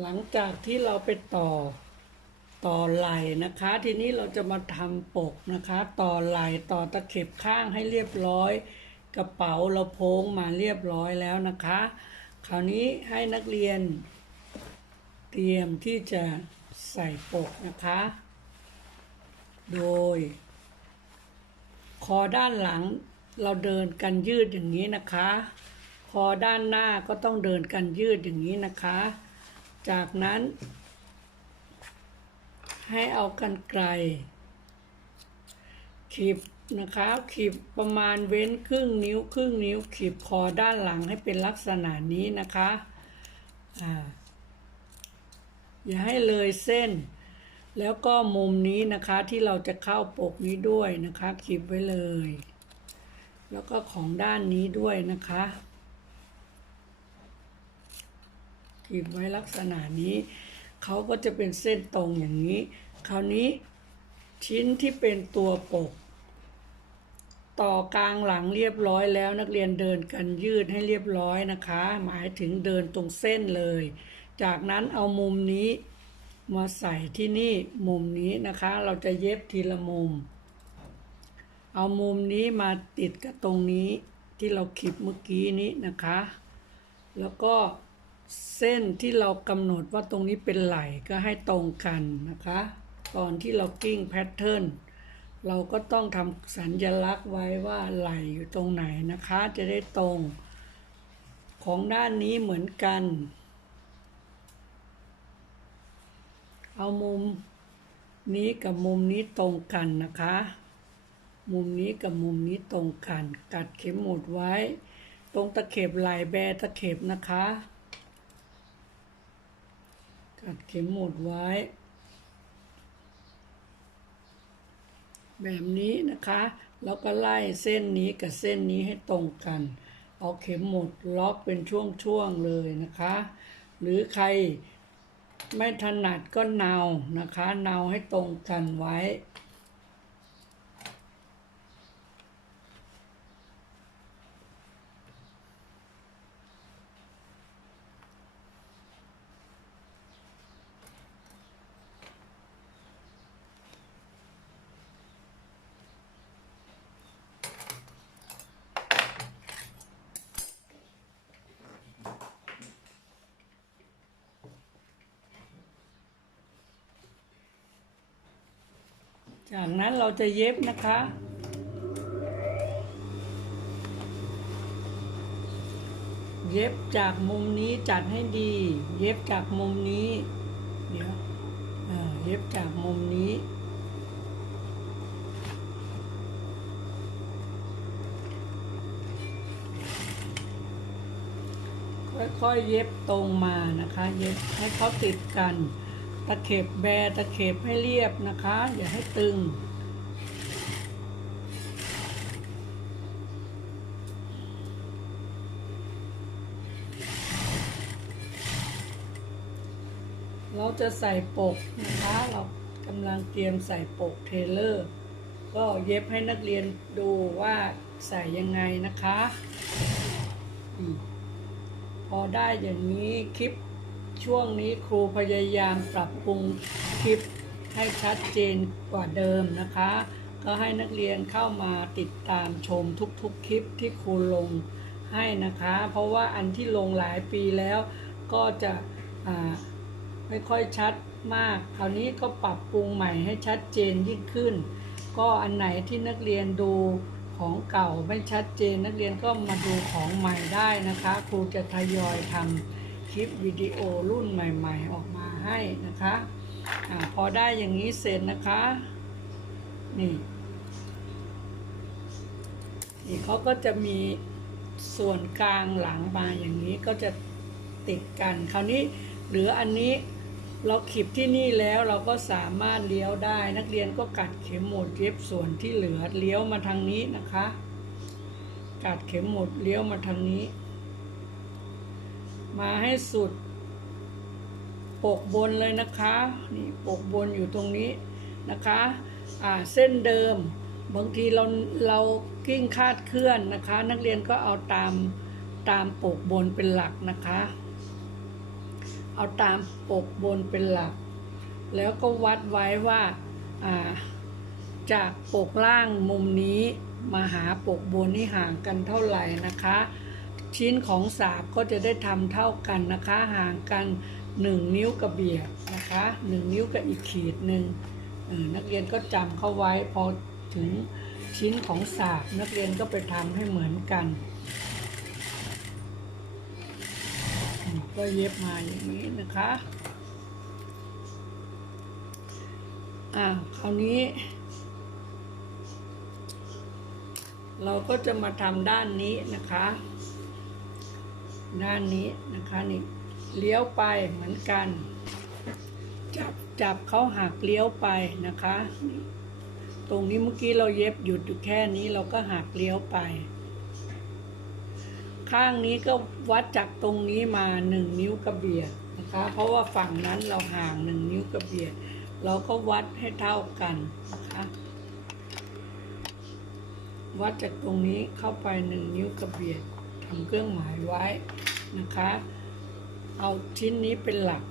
หลังจากที่เราไปต่อต่อไหลนะคะ ทีนี้เราจะมาทำปกนะคะ ต่อไหลต่อตะเข็บข้างให้เรียบร้อย กระเป๋าเราโพ้งมาเรียบร้อยแล้วนะคะ คราวนี้ให้นักเรียน เตรียมที่จะใส่ปกนะคะ โดย คอด้านหลังเราเดินกันยืดอย่างนี้นะคะ คอด้านหน้าก็ต้องเดินกันยืดอย่างนี้นะคะ จากนั้น ให้เอากันไกลขีบนะคะขีบประมาณเว้นครึ่งนิ้วครึ่งนิ้วขีบคอด้านหลังให้เป็นลักษณะนี้นะคะอ่าอย่าให้เลยเส้น แล้วก็มุมนี้นะคะที่เราจะเข้าปกนี้ด้วยนะคะขีบไว้เลย แล้วก็ของด้านนี้ด้วยนะคะ ขีบไว้ลักษณะนี้เขาก็จะเป็นเส้นตรงอย่างนี้ คราวนี้ชิ้นที่เป็นตัวปก ต่อกลางหลังเรียบร้อยแล้วนักเรียนเดินกันยืดให้เรียบร้อยนะคะ หมายถึงเดินตรงเส้นเลย จากนั้นเอามุมนี้มาใส่ที่นี่มุมนี้นะคะ เราจะเย็บทีละมุม เอามุมนี้มาติดกับตรงนี้ที่เราขีดเมื่อกี้นี้นะคะ แล้วก็ เส้นที่เรากำหนดว่าตรงนี้เป็นไหล่ก็ให้ตรงกันนะคะ ตอนที่เรากิ้งแพทเทิร์นเราก็ต้องทำสัญลักษณ์ไว้ว่าไหล่อยู่ตรงไหนนะคะ จะได้ตรง ของด้านนี้เหมือนกัน เอามุมนี้กับมุมนี้ตรงกันนะคะ มุมนี้กับมุมนี้ตรงกัน กัดเข็มหมุดไว้ ตรงตะเข็บไหล่แบตะเข็บนะคะ กัดเข็มหมุดไว้ แบบนี้นะคะ แล้วก็ไล่เส้นนี้กับเส้นนี้ให้ตรงกัน เอาเข็มหมุดล็อกเป็นช่วงๆเลยนะคะ หรือใครไม่ถนัดก็เนานะคะ เนาให้ตรงกันไว้ จากนั้นเราจะเย็บนะคะ เย็บจากมุมนี้จัดให้ดี เย็บจากมุมนี้ เดี๋ยวอ่าเย็บจากมุมนี้ ค่อยๆเย็บตรงมานะคะ เย็บให้เขาติดกัน ตะเข็บแบตะเข็บให้เรียบนะคะ อย่าให้ตึง เราจะใส่ปกนะคะ เรากำลังเตรียมใส่ปกเทเลอร์ ก็เย็บให้นักเรียนดูว่าใส่ยังไงนะคะ พอได้อย่างนี้คลิป ช่วงนี้ครูพยายามปรับปรุงคลิปให้ชัดเจนกว่าเดิมนะคะ ก็ให้นักเรียนเข้ามาติดตามชมทุกๆคลิปที่ครูลงให้นะคะ เพราะว่าอันที่ลงหลายปีแล้วก็จะไม่ค่อยชัดมาก คราวนี้ก็ปรับปรุงใหม่ให้ชัดเจนยิ่งขึ้น ก็อันไหนที่นักเรียนดูของเก่าไม่ชัดเจน นักเรียนก็มาดูของใหม่ได้นะคะ ครูจะทยอยทำ คลิปวิดีโอรุ่นใหม่ๆ ออกมาให้นะคะอาพอได้อย่างนี้เสร็จนะคะ นี่ นี่เขาก็จะมีส่วนกลางหลังมาอย่างนี้ก็จะติดกัน คราวนี้เหลืออันนี้เราขีบที่นี่แล้วเราก็สามารถเลี้ยวได้ นักเรียนก็กัดเข็มหมุดเย็บส่วนที่เหลือเลี้ยวมาทางนี้นะคะ กัดเข็มหมุดเลี้ยวมาทางนี้ มาให้สุด ปกบนเลยนะคะ นี่ปกบนอยู่ตรงนี้นะคะ อ่าเส้นเดิม บางทีเราเรากิ้งคาดเคลื่อนนะคะ นักเรียนก็เอาตามตามปกบนเป็นหลักนะคะ เอาตามปกบนเป็นหลัก แล้วก็วัดไว้ว่าอ่าจากปกล่างมุมนี้มาหาปกบนนี่ห่างกันเท่าไหร่นะคะ ชิ้นของสาบก็จะได้ทำเท่ากันนะคะ ห่างกัน 1 นิ้วกระเบียดนะคะ 1 นิ้วกับอีกขีดหนึ่งนักเรียนก็จำเข้าไว้พอถึงชิ้นของสาบนักเรียนก็ไปทำให้เหมือนกัน ก็เย็บมาอย่างนี้นะคะอ่าคราวนี้ เราก็จะมาทำด้านนี้นะคะ ด้านนี้นะคะนี่เลี้ยวไปเหมือนกัน จับจับเขาหักเลี้ยวไปนะคะ ตรงนี้เมื่อกี้เราเย็บหยุดอยู่แค่นี้เราก็หักเลี้ยวไป ข้างนี้ก็วัดจากตรงนี้มาหนึ่งนิ้วกระเบียดนะคะ เพราะว่าฝั่งนั้นเราห่างหนึ่งนิ้วกระเบียด เราก็วัดให้เท่ากันนะคะวัดจากตรงนี้เข้าไปหนึ่งนิ้วกระเบียดำเครื่องหมายไว้นะคะ เอาชิ้นนี้เป็นหลัก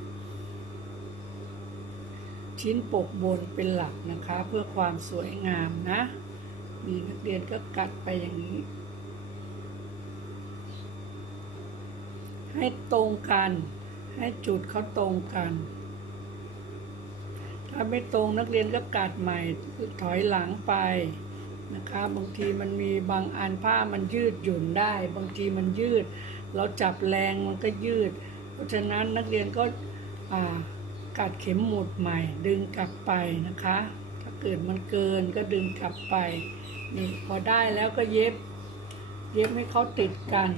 ชิ้นปกบนเป็นหลักนะคะ เพื่อความสวยงามนะนี่นักเรียนก็กัดไปอย่างนี้ ให้ตรงกัน ให้จุดเขาตรงกัน ถ้าไม่ตรงนักเรียนก็กัดใหม่ถอยหลังไป นะคะบางทีมันมีบางอันผ้ามันยืดหยุ่นได้ บางทีมันยืด เราจับแรงมันก็ยืด เพราะฉะนั้นนักเรียนก็อ่ากัดเข็มหมุดใหม่ ดึงกลับไปนะคะ ถ้าเกิดมันเกินก็ดึงกลับไปนี่พอได้แล้วก็เย็บ เย็บให้เขาติดกัน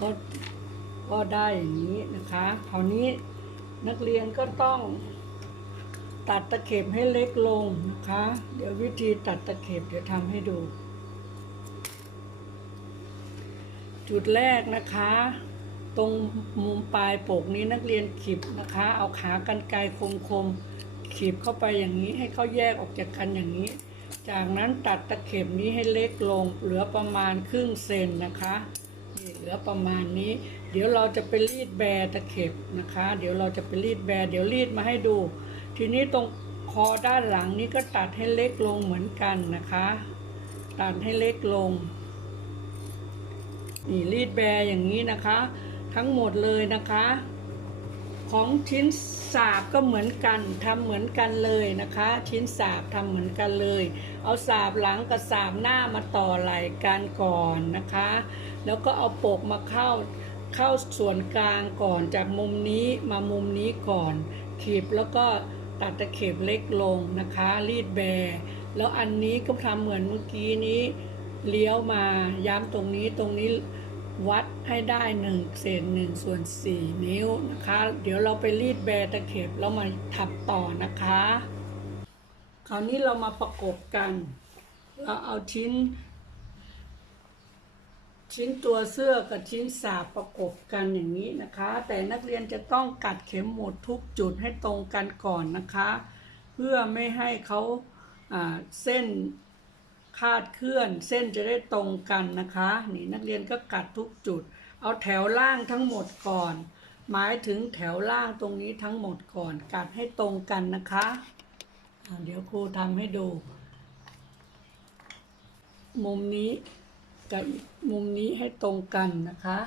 ก็ ก็ได้อย่างนี้นะคะคราวนี้นักเรียนก็ต้องตัดตะเข็บให้เล็กลงนะคะ เดี๋ยววิธีตัดตะเข็บเดี๋ยวทำให้ดู จุดแรกนะคะ ตรงมุมปลายปกนี้นักเรียนขีบนะคะ เอาขากรรไกรคมๆขีบเข้าไปอย่างนี้ให้เขาแยกออกจากกันอย่างนี้ จากนั้นตัดตะเข็บนี้ให้เล็กลง เหลือประมาณครึ่งเซนนะคะนี่เหลือประมาณนี้ ดี๋ยวเราจะไปรีดแบตะเข็บนะคะ เดี๋ยวเราจะไปรีดแบเดี๋ยวรีดมาให้ดู ทีนี้ตรงคอด้านหลังนี้ก็ตัดให้เล็กลงเหมือนกันนะคะ ตัดให้เล็กลงนี่รีดแบอย่างนี้นะคะ ทั้งหมดเลยนะคะ ของชิ้นสาบก็เหมือนกันทำเหมือนกันเลยนะคะ ชิ้นสาบทำเหมือนกันเลย เอาสาบหลังกับสาบหน้ามาต่อไหล่กันก่อนนะคะ แล้วก็เอาปกมาเข้า เข้าส่วนกลางก่อนจากมุมนี้มามุมนี้ก่อนขีบแล้วก็ตัดตะเข็บเล็กลงนะคะ รีดแบร์แล้วอันนี้ก็ทำเหมือนเมื่อกี้นี้เลี้ยวมาย้ำตรงนี้ตรงนี้วัดให้ได้หนึ่งเศษหนึ่งส่วนสี่นิ้วนะคะ เดี๋ยวเราไปรีดแบร์ตะเข็บแล้วมาทับต่อนะคะ คราวนี้เรามาประกบกัน เราเอาชิ้น ชิ้นตัวเสื้อกับชิ้นสาบประกบกันอย่างนี้นะคะ แต่นักเรียนจะต้องกัดเข็มหมดทุกจุดให้ตรงกันก่อนนะคะ เพื่อไม่ให้เขาเส้นคาดเคลื่อน เส้นจะได้ตรงกันนะคะ นี่นักเรียนก็กัดทุกจุด เอาแถวล่างทั้งหมดก่อน หมายถึงแถวล่างตรงนี้ทั้งหมดก่อน กัดให้ตรงกันนะคะ เดี๋ยวครูทำให้ดู มุมนี้ กับอีกมุมนี้ให้ตรงกันนะคะ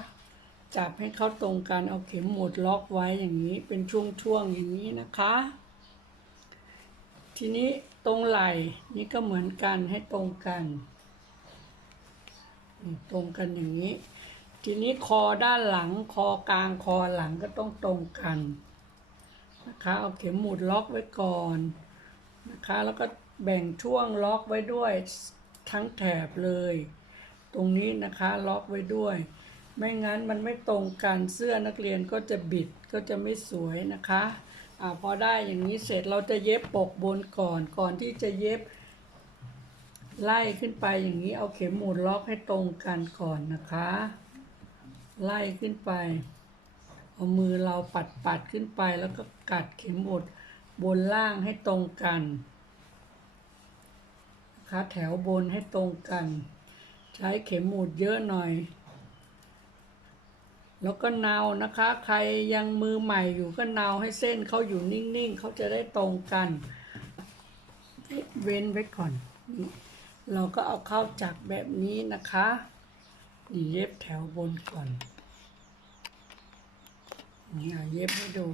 จับให้เขาตรงกันเอาเข็มหมุดล็อกไว้อย่างนี้เป็นช่วงๆอย่างนี้นะคะ ทีนี้ตรงไหล่นี่ก็เหมือนกันให้ตรงกันตรงกันอย่างนี้ ทีนี้คอด้านหลังคอกลางคอหลังก็ต้องตรงกันนะคะเอาเข็มหมุดล็อกไว้ก่อนนะคะ แล้วก็แบ่งช่วงล็อกไว้ด้วยทั้งแถบเลย ตรงนี้นะคะล็อกไว้ด้วย ไม่งั้นมันไม่ตรงกันเสื้อนักเรียนก็จะบิดก็จะไม่สวยนะคะอ่าพอได้อย่างนี้เสร็จเราจะเย็บปกบนก่อนก่อนที่จะเย็บ ไล่ขึ้นไปอย่างนี้เอาเข็มหมุดล็อกให้ตรงกันก่อนนะคะ ไล่ขึ้นไปเอามือเราปัดปัดขึ้นไปแล้วก็กัดเข็มหมุดบนล่างให้ตรงกันนะคะแถวบนให้ตรงกัน ใช้เข็มหมุดเยอะหน่อย แล้วก็เนานะคะ ใครยังมือใหม่อยู่ก็เนาให้เส้นเขาอยู่นิ่งๆเขาจะได้ตรงกัน เว้นไว้ก่อนนี่เราก็เอาเข้าจักแบบนี้นะคะนี่เย็บแถวบนก่อนนี่อะเย็บให้ดู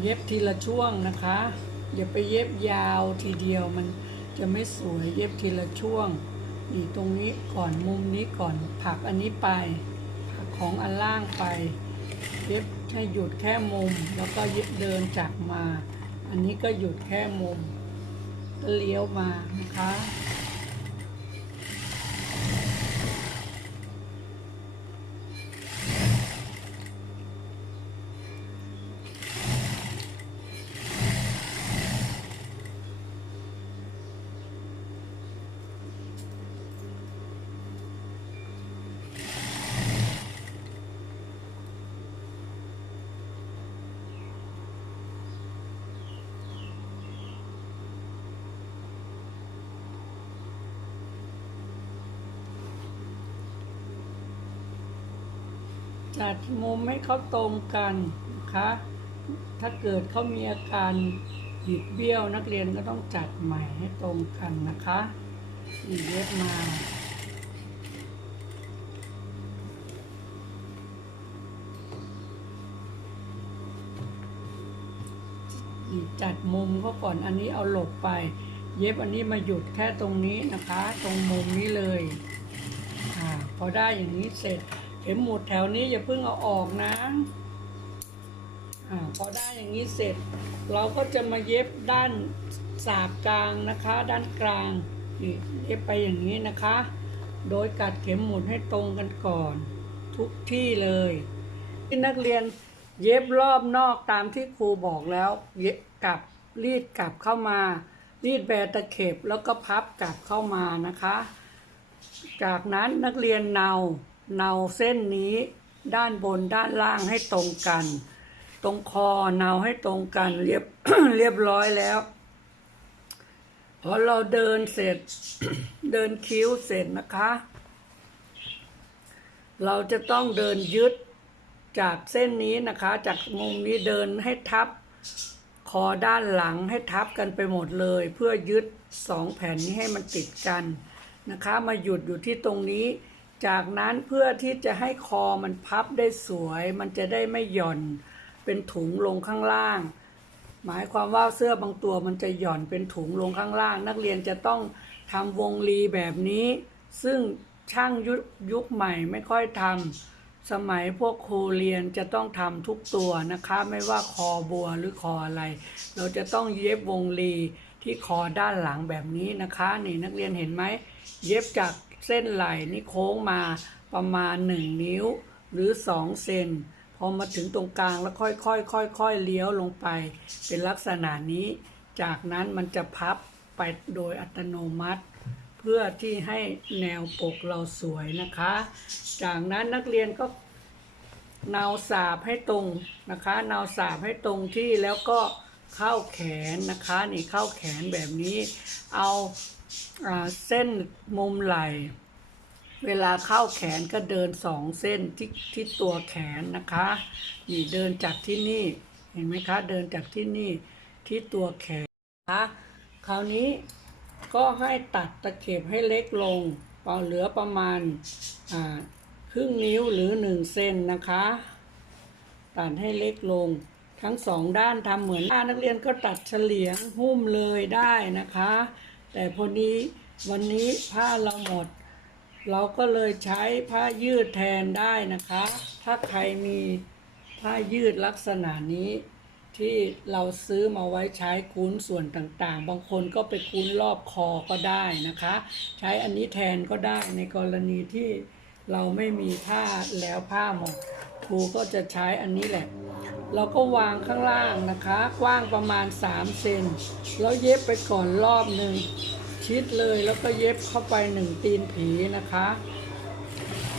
เย็บทีละช่วงนะคะอย่าไปเย็บยาวทีเดียวมัน จะไม่สวยเย็บทีละช่วงนี่ตรงนี้ก่อนมุมนี้ก่อนผักอันนี้ไป ผักของอันล่างไป เย็บให้หยุดแค่มุม แล้วก็เย็บเดินจากมา อันนี้ก็หยุดแค่มุมก็เลี้ยวมานะคะ จัดมุมให้เขาตรงกันนะคะ ถ้าเกิดเขามีอาการบิดเบี้ยวนักเรียนก็ต้องจัดใหม่ให้ตรงกันนะคะอีเย็บมาจัดมุมเขาก่อนอันนี้เอาหลบไป เย็บอันนี้มาหยุดแค่ตรงนี้นะคะ ตรงมุมนี้เลยอ่าพอได้อย่างนี้เสร็จ ข็มหมุดแถวนี้อย่าเพิ่งเอาออกนะอาพอได้อย่างนี้เสร็จ เราก็จะมาเย็บด้านสาบกลางนะคะ ด้านกลางนี่เย็บไปอย่างนี้นะคะ โดยกัดเข็มหมุดให้ตรงกันก่อน ทุกที่เลยที่นักเรียนเย็บรอบนอกตามที่ครูบอกแล้ว เย็บกลับรีดกลับเข้ามารีดแบตะเข็บแล้วก็พับกลับเข้ามานะคะ จากนั้นนักเรียนเนา เนาเส้นนี้ด้านบนด้านล่างให้ตรงกัน ตรงคอเนาให้ตรงกันเรียบเรียบร้อยแล้วพอเราเดินเสร็จเดินคิ้วเสร็จนะคะ เราจะต้องเดินยึดจากเส้นนี้นะคะ จากมุมนี้เดินให้ทับคอด้านหลังให้ทับกันไปหมดเลย เพื่อยึดสองแผ่นนี้ให้มันติดกันนะคะ มาหยุดอยู่ที่ตรงนี้ จากนั้นเพื่อที่จะให้คอมันพับได้สวย มันจะได้ไม่หย่อนเป็นถุงลงข้างล่าง หมายความว่าเสื้อบางตัวมันจะหย่อนเป็นถุงลงข้างล่าง นักเรียนจะต้องทำวงรีแบบนี้ ซึ่งช่างยุยุคใหม่ไม่ค่อยทำสมัยพวกครูเรียนจะต้องทำทุกตัวนะคะ ไม่ว่าคอบัวหรือคออะไร เราจะต้องเย็บวงรีที่คอด้านหลังแบบนี้นะคะ นี่นักเรียนเห็นไหมเย็บจาก เส้นไหล่นี่โค้งมาประมาณ 1 นิ้วหรือ 2 เซนพอมาถึงตรงกลางแล้วค่อยๆค่อยๆเลี้ยวลงไป เป็นลักษณะนี้ จากนั้นมันจะพับไปโดยอัตโนมัติ เพื่อที่ให้แนวปกเราสวยนะคะ จากนั้นนักเรียนก็เนาสาบให้ตรงนะคะเนาสาบให้ตรงที่แล้วก็เข้าแขนนะคะ นี่เข้าแขนแบบนี้ เอาอ่า เส้นมุมไหล่ เวลาเข้าแขนก็เดินสองเส้นที่ที่ตัวแขนนะคะ นี่เดินจากที่นี่เห็นไหมคะ เดินจากที่นี่ที่ตัวแขนนะคะคราวนี้ก็ให้ตัดตะเข็บให้เล็กลงเปาเหลือประมาณครึ่งนิ้วหรือหนึ่งเซนนะคะ ตัดให้เล็กลงทั้งสองด้านทำเหมือนด้านนักเรียนก็ตัดเฉลียงหุ้มเลยได้นะคะ แต่พอดีวันนี้ผ้าเราหมด เราก็เลยใช้ผ้ายืดแทนได้นะคะ ถ้าใครมีผ้ายืดลักษณะนี้ ที่เราซื้อมาไว้ใช้คุ้นส่วนต่างๆ บางคนก็ไปคุ้นรอบคอก็ได้นะคะ ใช้อันนี้แทนก็ได้ในกรณีที่เราไม่มีผ้าแล้วผ้าหมดครูก็จะใช้อันนี้แหละ เราก็วางข้างล่างนะคะ กว้างประมาณ 3 เซนแล้วเย็บไปก่อนรอบหนึ่งชิดเลยแล้วก็เย็บเข้าไปหนึ่งตีนผีนะคะ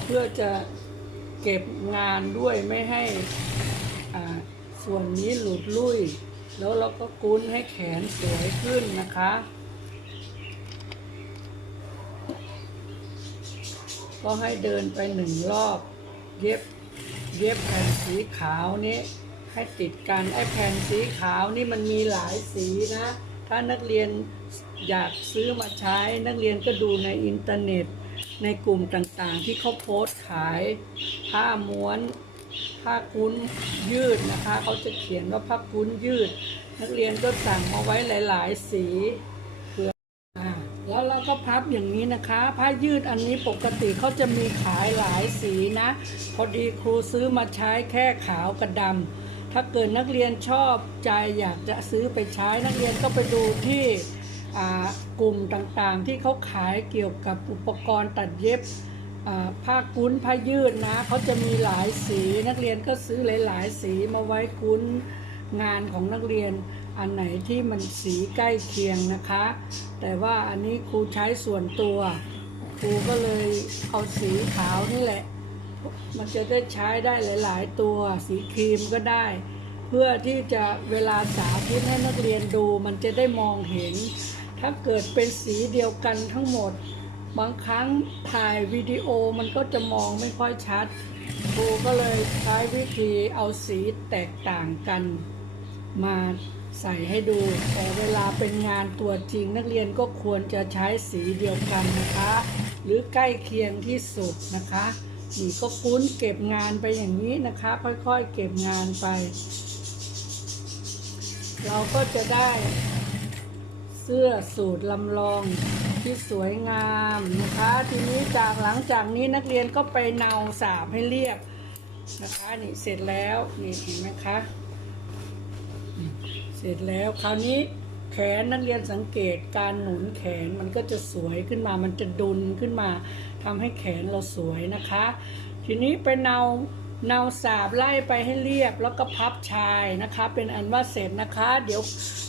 เพื่อจะเก็บงานด้วยไม่ให้ส่วนนี้หลุดลุ่ย แล้วเราก็กุ้นให้แขนสวยขึ้นนะคะ ก็ให้เดินไปหนึ่งรอบ เย็บ เย็บแผ่นสีขาวนี้ให้ติดกันไอ้แผ่นสีขาวนี่มันมีหลายสีนะ ถ้านักเรียนอยากซื้อมาใช้นักเรียนก็ดูในอินเทอร์เน็ต ในกลุ่มต่างๆ ที่เขาโพสต์ขายผ้าม้วนผ้าคุ้นยืดนะคะเขาจะเขียนว่าผ้าคุ้นยืด นักเรียนก็สั่งมาไว้หลาย ๆ สีเผื่ออ่าแล้วเรา ก็พับอย่างนี้นะคะ ผ้ายืดอันนี้ปกติเขาจะมีขายหลายสีนะ พอดีครูซื้อมาใช้แค่ขาวกับดำถ้าเกิดนักเรียนชอบใจอยากจะซื้อไปใช้นักเรียนก็ไปดูที่กลุ่มต่างๆ ที่เขาขายเกี่ยวกับอุปกรณ์ตัดเย็บผ้ากุ้นผ้ายืดนะเขาจะมีหลายสีนักเรียนก็ซื้อหลายๆ สีมาไว้กุ้นงานของนักเรียน อันไหนที่มันสีใกล้เคียงนะคะ แต่ว่าอันนี้ครูใช้ส่วนตัวครูก็เลยเอาสีขาวนี่แหละ มันจะได้ใช้ได้หลาย ๆ ตัวสีครีมก็ได้ เพื่อที่จะเวลาสาธิตให้นักเรียนดูมันจะได้มองเห็น ถ้าเกิดเป็นสีเดียวกันทั้งหมด บางครั้งถ่ายวิดีโอมันก็จะมองไม่ค่อยชัดครูก็เลยใช้วิธีเอาสีแตกต่างกันมา ใส่ให้ดู แต่เวลาเป็นงานตัวจริงนักเรียนก็ควรจะใช้สีเดียวกันนะคะ หรือใกล้เคียงที่สุดนะคะนี่ก็คุ้นเก็บงานไปอย่างนี้นะคะ ค่อยๆเก็บงานไป เราก็จะได้เสื้อสูตรลำลองที่สวยงามนะคะ ทีนี้จากหลังจากนี้นักเรียนก็ไปเนาสาบให้เรียบนะคะนี่เสร็จแล้วนี่เห็นไหมคะ เสร็จแล้วคราวนี้แขนนักเรียนสังเกตการหนุนแขนมันก็จะสวยขึ้นมา มันจะดุลขึ้นมาทำให้แขนเราสวยนะคะ ทีนี้ไปเนาเนาสาบไล่ไปให้เรียบแล้วก็พับชายนะคะ เป็นอันว่าเสร็จนะคะ เดี๋ยว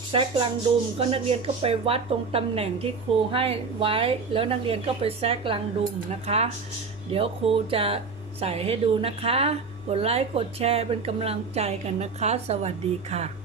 แซกลังดุมก็นักเรียนก็ไปวัดตรงตำแหน่งที่ครูให้ไว้ แล้วนักเรียนก็ไปแซกลังดุมนะคะ เดี๋ยวครูจะใส่ให้ดูนะคะ กดไลค์กดแชร์เป็นกำลังใจกันนะคะ สวัสดีค่ะ